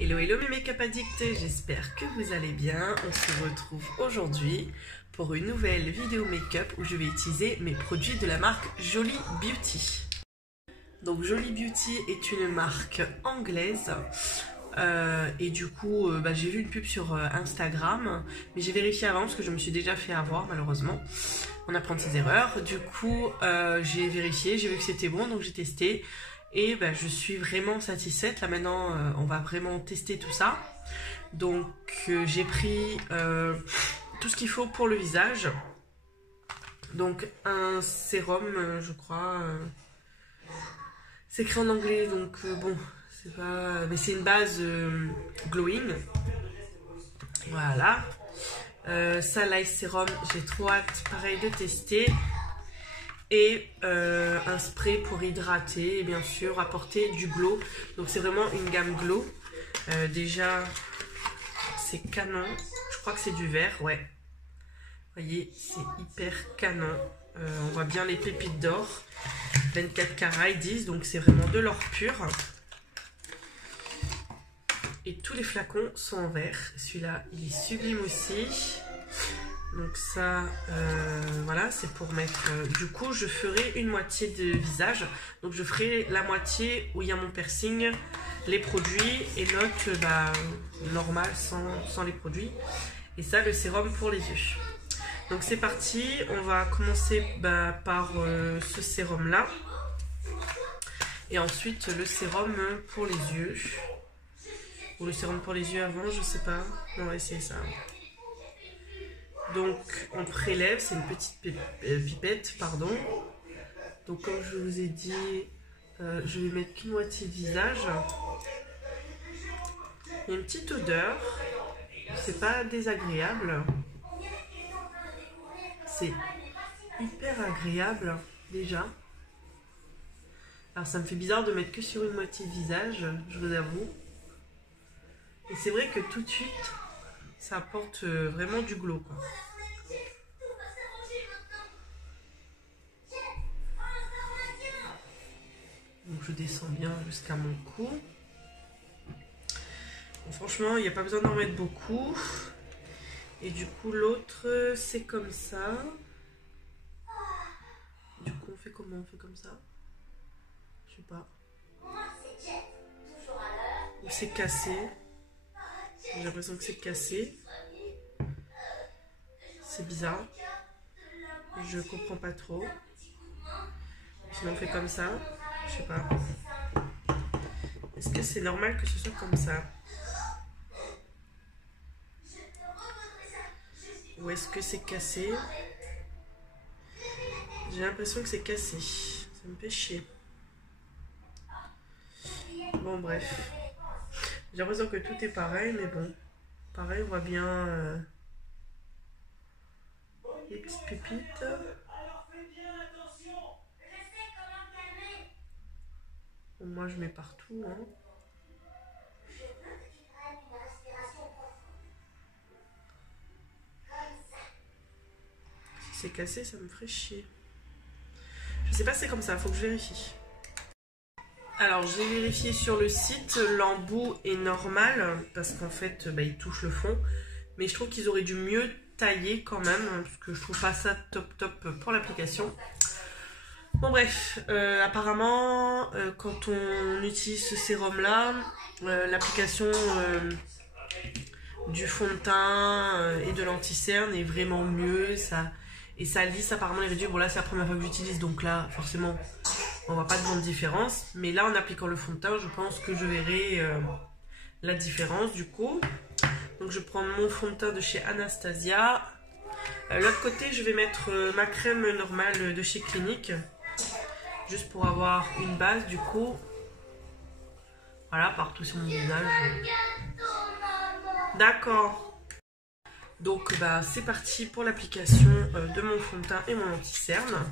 Hello hello mes make-up addicts, j'espère que vous allez bien. On se retrouve aujourd'hui pour une nouvelle vidéo make-up où je vais utiliser mes produits de la marque Jolie Beauty. Donc Jolie Beauty est une marque anglaise et du coup j'ai vu une pub sur Instagram, mais j'ai vérifié avant parce que je me suis déjà fait avoir malheureusement. On apprend de ses erreurs. Du coup j'ai vérifié, j'ai vu que c'était bon, donc j'ai testé. Et je suis vraiment satisfaite. Là maintenant on va vraiment tester tout ça. Donc j'ai pris tout ce qu'il faut pour le visage. Donc un sérum je crois. C'est écrit en anglais donc bon c'est pas. Mais c'est une base glowing. Voilà. Ça l'Ice Serum, j'ai trop hâte pareil de tester. Et un spray pour hydrater et bien sûr apporter du glow. Donc c'est vraiment une gamme glow. Déjà c'est canon. Je crois que c'est du vert, ouais. Vous voyez, c'est hyper canon. On voit bien les pépites d'or. 24 carats ils disent, donc c'est vraiment de l'or pur. Et tous les flacons sont en verre. Celui-là il est sublime aussi. Donc ça, voilà, c'est pour mettre... du coup, je ferai une moitié de visage. Donc je ferai la moitié où il y a mon piercing, les produits, et l'autre, normal, sans les produits. Et ça, le sérum pour les yeux. Donc c'est parti, on va commencer par ce sérum-là. Et ensuite, le sérum pour les yeux. Ou le sérum pour les yeux avant, je sais pas. On va essayer ça. Donc on prélève, c'est une petite pipette, pardon. Donc comme je vous ai dit, je vais mettre qu'une moitié de visage. Il y a une petite odeur, c'est pas désagréable. C'est hyper agréable déjà. Alors ça me fait bizarre de mettre que sur une moitié de visage, je vous avoue. Et c'est vrai que tout de suite, ça apporte vraiment du glow, quoi. Donc je descends bien jusqu'à mon cou. Bon, franchement, il n'y a pas besoin d'en mettre beaucoup. Et du coup, l'autre, c'est comme ça. Du coup, on fait comment? On fait comme ça? Je sais pas. Ou c'est cassé. J'ai l'impression que c'est cassé. C'est bizarre. Je comprends pas trop. Sinon on fait comme ça. Je sais pas. Est-ce que c'est normal que ce soit comme ça? Ou est-ce que c'est cassé? J'ai l'impression que c'est cassé. Ça me fait chier. Bon bref. J'ai l'impression que tout est pareil, mais bon. Pareil, on voit bien les petites pépites. Bon, moi je mets partout. Hein. Si c'est cassé, ça me ferait chier. Je sais pas si c'est comme ça, faut que je vérifie. Alors j'ai vérifié sur le site, l'embout est normal parce qu'en fait il touche le fond. Mais je trouve qu'ils auraient dû mieux tailler quand même parce que je trouve pas ça top pour l'application. Bon bref, apparemment quand on utilise ce sérum là, l'application du fond de teint et de l'anti-cerne est vraiment mieux. Et ça lisse apparemment les réduits. Bon là c'est la première fois que j'utilise donc là forcément on voit pas de grande différence. Mais là en appliquant le fond de teint je pense que je verrai la différence du coup. Donc je prends mon fond de teint de chez Anastasia. L'autre côté je vais mettre ma crème normale de chez Clinique. Juste pour avoir une base du coup. Voilà, partout sur mon visage. D'accord. Donc c'est parti pour l'application de mon fond de teint et mon anti-cerne.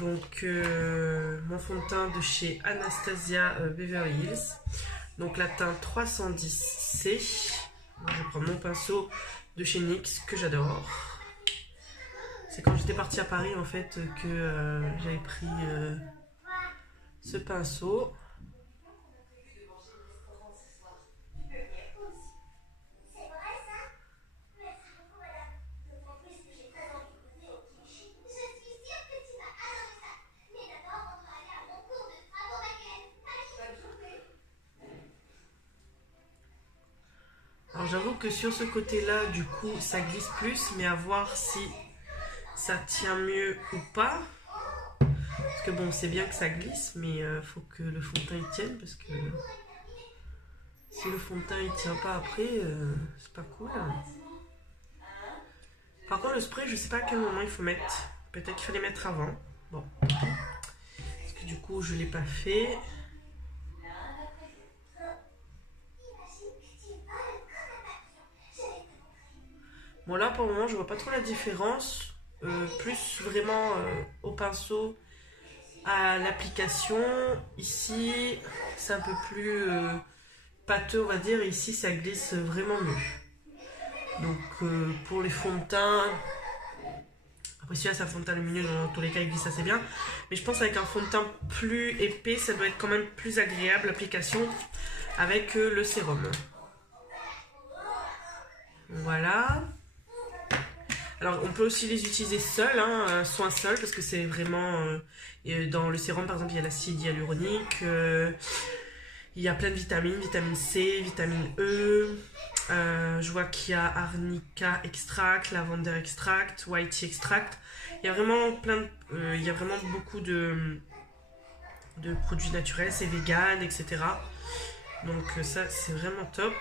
Donc mon fond de teint de chez Anastasia Beverly Hills. Donc la teinte 310C. Je prends mon pinceau de chez NYX que j'adore. C'est quand j'étais partie à Paris en fait que j'avais pris ce pinceau. j'avoue que sur ce côté-là, du coup, ça glisse plus, mais à voir si ça tient mieux ou pas. Parce que bon, c'est bien que ça glisse, mais faut que le fond de teint il tienne, parce que si le fond de teint il tient pas après, c'est pas cool. Par contre, le spray, je sais pas à quel moment il faut mettre. Peut-être qu'il fallait mettre avant. Bon. Parce que du coup, je l'ai pas fait. Bon, là, pour le moment, je vois pas trop la différence. Plus vraiment au pinceau, à l'application. Ici, c'est un peu plus pâteux, on va dire. Ici, ça glisse vraiment mieux. Donc, pour les fonds de teint... Après, celui-là, c'est un fond de teint lumineux. Dans tous les cas, il glisse assez bien. Mais je pense qu'avec un fond de teint plus épais, ça doit être quand même plus agréable, l'application, avec le sérum. Voilà. Alors, on peut aussi les utiliser seuls, hein, soin seul, parce que c'est vraiment... dans le sérum, par exemple, il y a l'acide hyaluronique, il y a plein de vitamines, vitamine C, vitamine E, je vois qu'il y a arnica extract, lavender extract, white tea extract. Il y a vraiment il y a vraiment beaucoup de produits naturels, c'est vegan, etc. Donc ça, c'est vraiment top.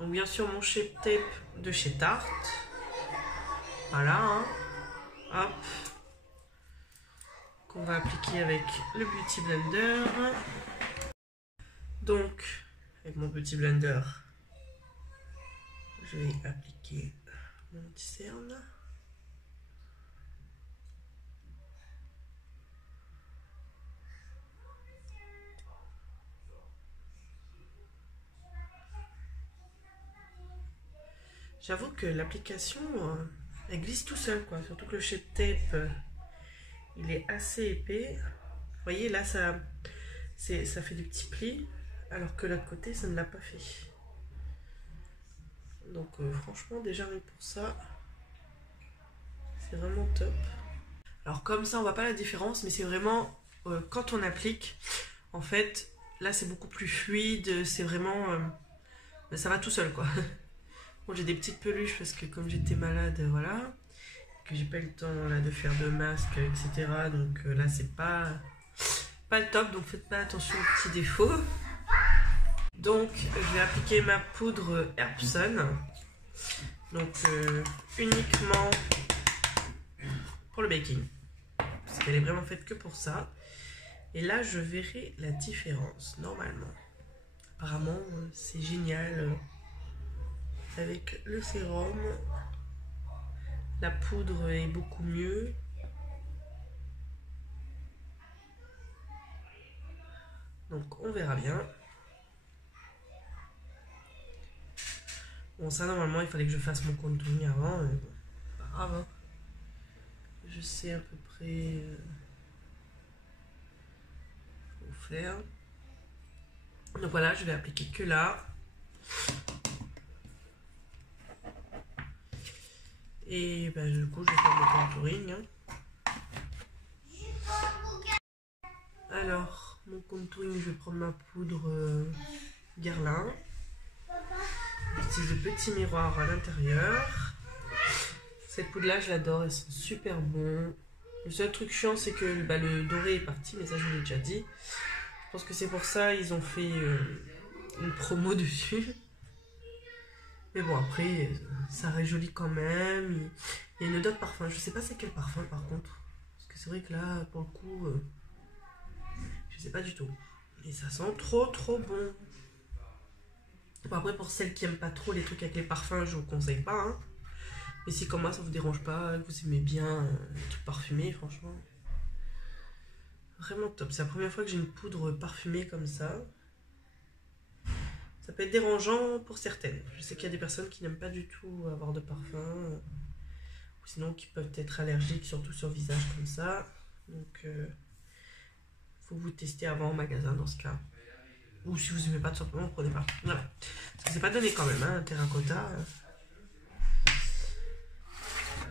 Donc bien sûr, mon Shape Tape de chez Tarte. Voilà, hein. Hop, qu'on va appliquer avec le Beauty Blender. Donc, avec mon petit blender, je vais appliquer mon petit cerne. J'avoue que l'application, elle glisse tout seul, quoi. Surtout que le Shape Tape, il est assez épais. Vous voyez, là, ça fait des petits plis, alors que l'autre côté, ça ne l'a pas fait. Donc, franchement, déjà, rien que pour ça, c'est vraiment top. Alors, comme ça, on voit pas la différence, mais c'est vraiment, quand on applique, en fait, là, c'est beaucoup plus fluide, c'est vraiment... ça va tout seul, quoi. Bon, j'ai des petites peluches parce que comme j'étais malade, voilà, que j'ai pas eu le temps là, de faire de masque, etc. Donc là, c'est pas le top, donc faites pas attention aux petits défauts. Donc, je vais appliquer ma poudre Herbson. Donc, uniquement pour le baking. Parce qu'elle est vraiment faite que pour ça. Et là, je verrai la différence, normalement. Apparemment, c'est génial. Avec le sérum, la poudre est beaucoup mieux. Donc on verra bien. Bon, ça normalement il fallait que je fasse mon contouring avant, mais bon, pas grave. Hein. Je sais à peu près où faire. Donc voilà, je vais appliquer que là. Et ben, du coup, je vais faire mon contouring. Alors, mon contouring, je vais prendre ma poudre Guerlain. J'utilise le petit miroir à l'intérieur. Cette poudre-là, je l'adore, elle sent super bon. Le seul truc chiant, c'est que le doré est parti, mais ça, je vous l'ai déjà dit. Je pense que c'est pour ça ils ont fait une promo dessus. Mais bon, après, ça reste joli quand même. Il y a une odeur de parfum. Je sais pas c'est quel parfum par contre. Parce que c'est vrai que là, pour le coup, je sais pas du tout. Et ça sent trop bon. Bon, après, pour celles qui aiment pas trop les trucs avec les parfums, je vous conseille pas. Hein. Mais si comme moi, ça vous dérange pas, que vous aimez bien les trucs parfumés, franchement. Vraiment top. C'est la première fois que j'ai une poudre parfumée comme ça. Ça peut être dérangeant pour certaines. Je sais qu'il y a des personnes qui n'aiment pas du tout avoir de parfum. Ou sinon qui peuvent être allergiques, surtout sur le visage comme ça. Donc, faut vous tester avant en magasin dans ce cas. Ou si vous n'aimez pas, tout simplement, prenez pas. Voilà. Parce que c'est pas donné quand même, hein, terracotta.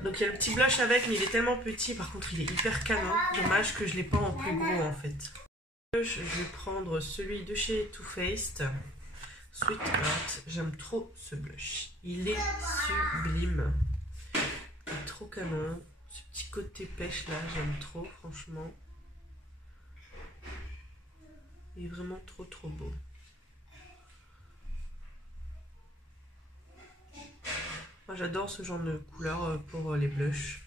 Donc il y a le petit blush avec, mais il est tellement petit. Par contre, il est hyper canon. Dommage que je l'ai pas en plus gros, en fait. Je vais prendre celui de chez Too Faced. Sweet Heart. J'aime trop ce blush. Il est sublime. Il est trop canon. Ce petit côté pêche là, j'aime trop, franchement. Il est vraiment trop beau. Moi j'adore ce genre de couleur pour les blushs.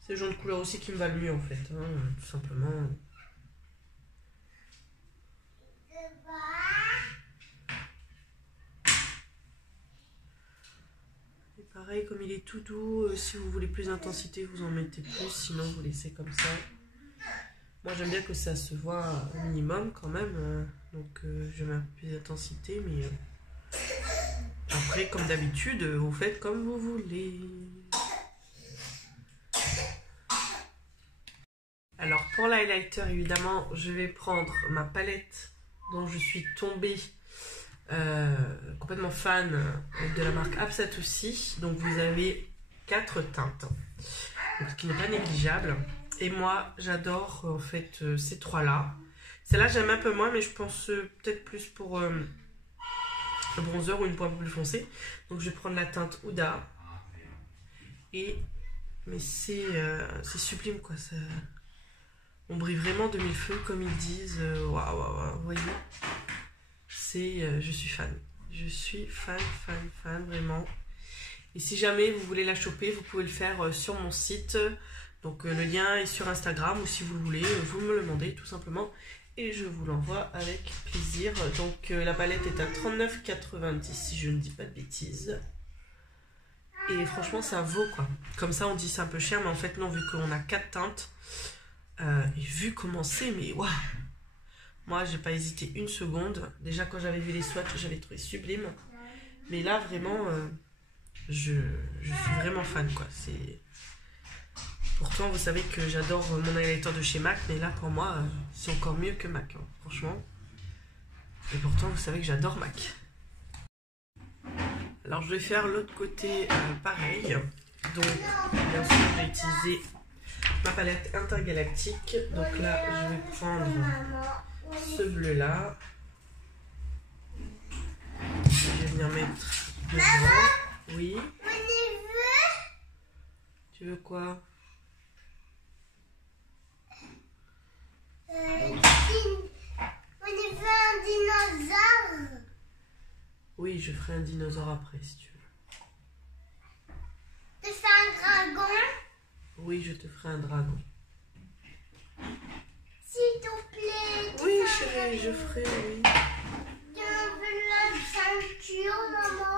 C'est le genre de couleur aussi qui me va le mieux en fait, hein, tout simplement. Et pareil, comme il est tout doux, si vous voulez plus d'intensité, vous en mettez plus, sinon vous laissez comme ça. Moi j'aime bien que ça se voit au minimum quand même, donc je mets un peu plus d'intensité, mais après comme d'habitude, vous faites comme vous voulez. Alors pour l'highlighter, évidemment, je vais prendre ma palette dont je suis tombée complètement fan de la marque Apsatoussi. Donc vous avez 4 teintes, donc, ce qui n'est pas négligeable. Et moi j'adore en fait ces 3 là. Celle-là j'aime un peu moins, mais je pense peut-être plus pour le bronzer ou une peau un peu plus foncée. Donc je vais prendre la teinte Huda. Mais c'est sublime quoi. Ça... On brille vraiment de mille feux comme ils disent. Waouh, vous voyez. Je suis fan. Je suis fan vraiment. Et si jamais vous voulez la choper, vous pouvez le faire sur mon site. Donc le lien est sur Instagram, ou si vous le voulez, vous me le demandez tout simplement. Et je vous l'envoie avec plaisir. Donc la palette est à 39,90 si je ne dis pas de bêtises. Et franchement ça vaut quoi. Comme ça on dit c'est un peu cher, mais en fait non, vu qu'on a 4 teintes. Et vu comment c'est, mais waouh! Moi j'ai pas hésité une seconde. Déjà quand j'avais vu les swatchs, j'avais trouvé sublime. Mais là vraiment, je suis vraiment fan quoi. Pourtant vous savez que j'adore mon highlighter de chez MAC, mais là pour moi c'est encore mieux que MAC, hein, franchement. Et pourtant vous savez que j'adore MAC. Alors je vais faire l'autre côté pareil. Donc bien sûr je vais utiliser ma palette intergalactique. Donc là je vais prendre ce bleu là. Je vais venir mettre dedans. Oui. Tu veux quoi? On veut un dinosaure. Oui, je ferai un dinosaure après si tu veux. Tu fais un dragon? Oui, je te ferai un dragon. S'il te plaît. Oui, chérie, je ferai, oui. Je veux la ceinture, maman.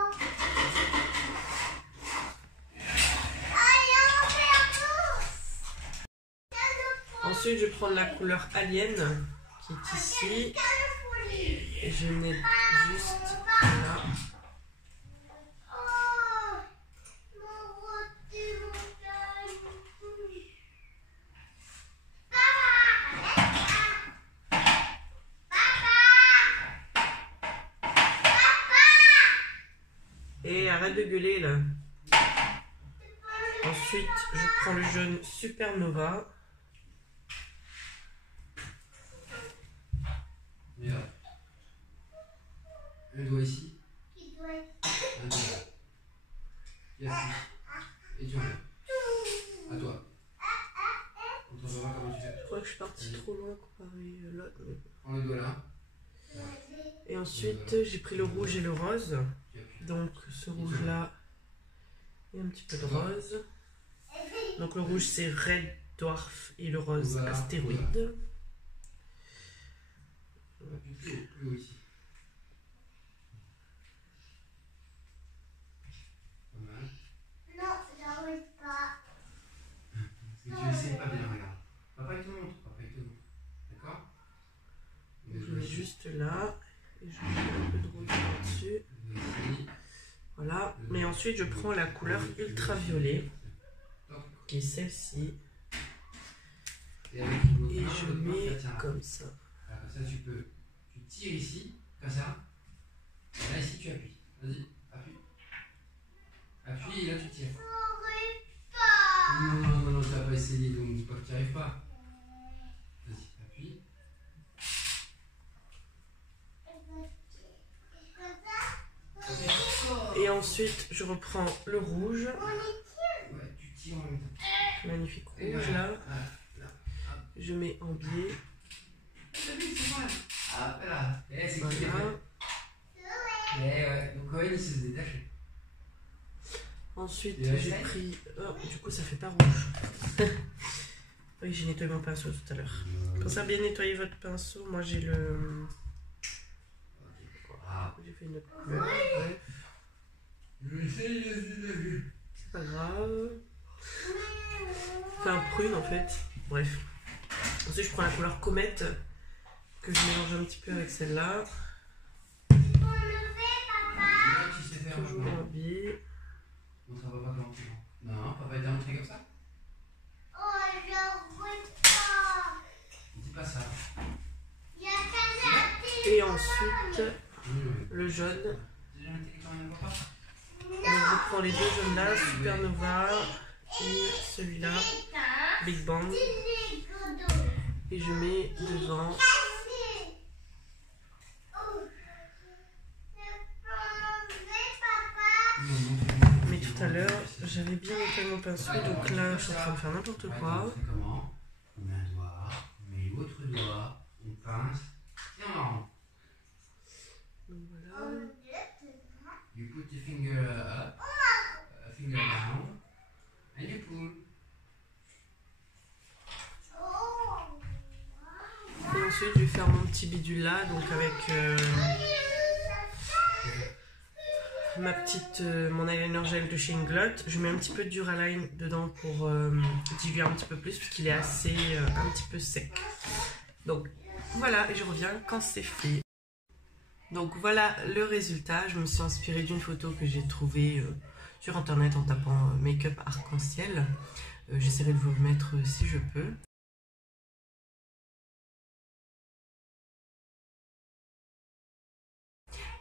Ensuite, je vais prendre la couleur Alien qui est ici. Et je mets juste là. Et arrête de gueuler là. Ensuite, je prends le jaune Supernova. Regarde. Le doigt ici. Qui doit être. Un doigt là. Et appuie. Et tu enlèves. À toi. On va voir comment tu fais. Je crois que je suis partie trop loin comparé à l'autre. Prends le doigt là. Et ensuite, j'ai pris le rouge et le rose. Donc, ce rouge là et un petit peu de rose. Donc, le rouge c'est Red Dwarf et le rose Astéroïde. Appuie plus haut ici. Pas mal. Non, j'arrive pas. Parce que tu essaies pas bien, regarde. Papa il te montre. Papa il te montre. D'accord? Je mets juste là et je mets un peu de rouge là-dessus. Voilà. Mais ensuite, je prends la couleur ultraviolet qui est celle-ci. Et je mets comme ça. Voilà, comme ça, tu tires ici, comme ça. Et là, ici, tu appuies. Vas-y, appuie. Appuie et là, tu tires. J'arrive pas. Non, tu n'as pas essayé, donc dis pas que tu n'y arrives pas. Vas-y. Ensuite, je reprends le rouge. Ouais, tu tires en même temps. Magnifique Et rouge voilà. là. Là. Je mets en biais. Hop là. Eh, c'est qui qui Voilà. Eh ouais, donc Cohen il s'est détaché. Ensuite, Et j'ai essaye. pris... Oh, du coup, ça fait pas rouge. Oui, j'ai nettoyé mon pinceau tout à l'heure. Pensez à bien nettoyer votre pinceau. Moi, j'ai le... Ah. J'ai fait une autre couleur. Bref, c'est pas grave. C'est un prune, en fait. Bref. Ensuite, je prends la couleur comète que je mélange un petit peu avec celle-là. Toujours en biais. Montre à papa comment tu prends. Non, papa il t'a montré comme ça. Oh, je veux pas. Dis pas ça. Il y a qu'un Et ensuite, le jaune. T'as déjà montré quand même papa. Donc, je prends les deux jaunes là, Supernova et celui-là, Big Bang. Et je mets devant. Mais tout à l'heure, j'avais bien nettoyé mon pinceau, donc là, je suis en train de faire n'importe quoi. C'est comment? On met un doigt, on met l'autre doigt, on pince et on rend. Donc voilà. You put the finger up, finger down, and you pull. Et ensuite, je vais faire mon petit bidule là, donc avec mon eyeliner gel de chez Inglot. Je mets un petit peu de Duraline dedans pour diluer un petit peu plus, puisqu'il est assez un petit peu sec. Donc voilà, et je reviens quand c'est fait. Donc voilà le résultat. Je me suis inspirée d'une photo que j'ai trouvée sur internet en tapant make-up arc-en-ciel. J'essaierai de vous le mettre si je peux.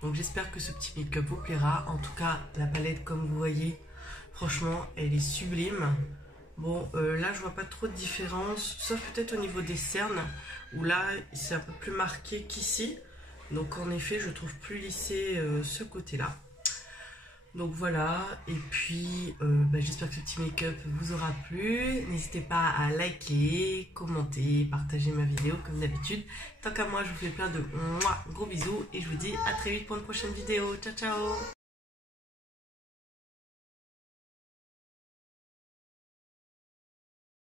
Donc j'espère que ce petit make-up vous plaira. En tout cas, la palette, comme vous voyez, franchement, elle est sublime. Bon, là, je vois pas trop de différence, sauf peut-être au niveau des cernes, où là, c'est un peu plus marqué qu'ici. Donc en effet, je trouve plus lissé ce côté-là. Donc voilà, et puis j'espère que ce petit make-up vous aura plu. N'hésitez pas à liker, commenter, partager ma vidéo comme d'habitude. Tant qu'à moi, je vous fais plein de gros bisous et je vous dis à très vite pour une prochaine vidéo. Ciao ciao.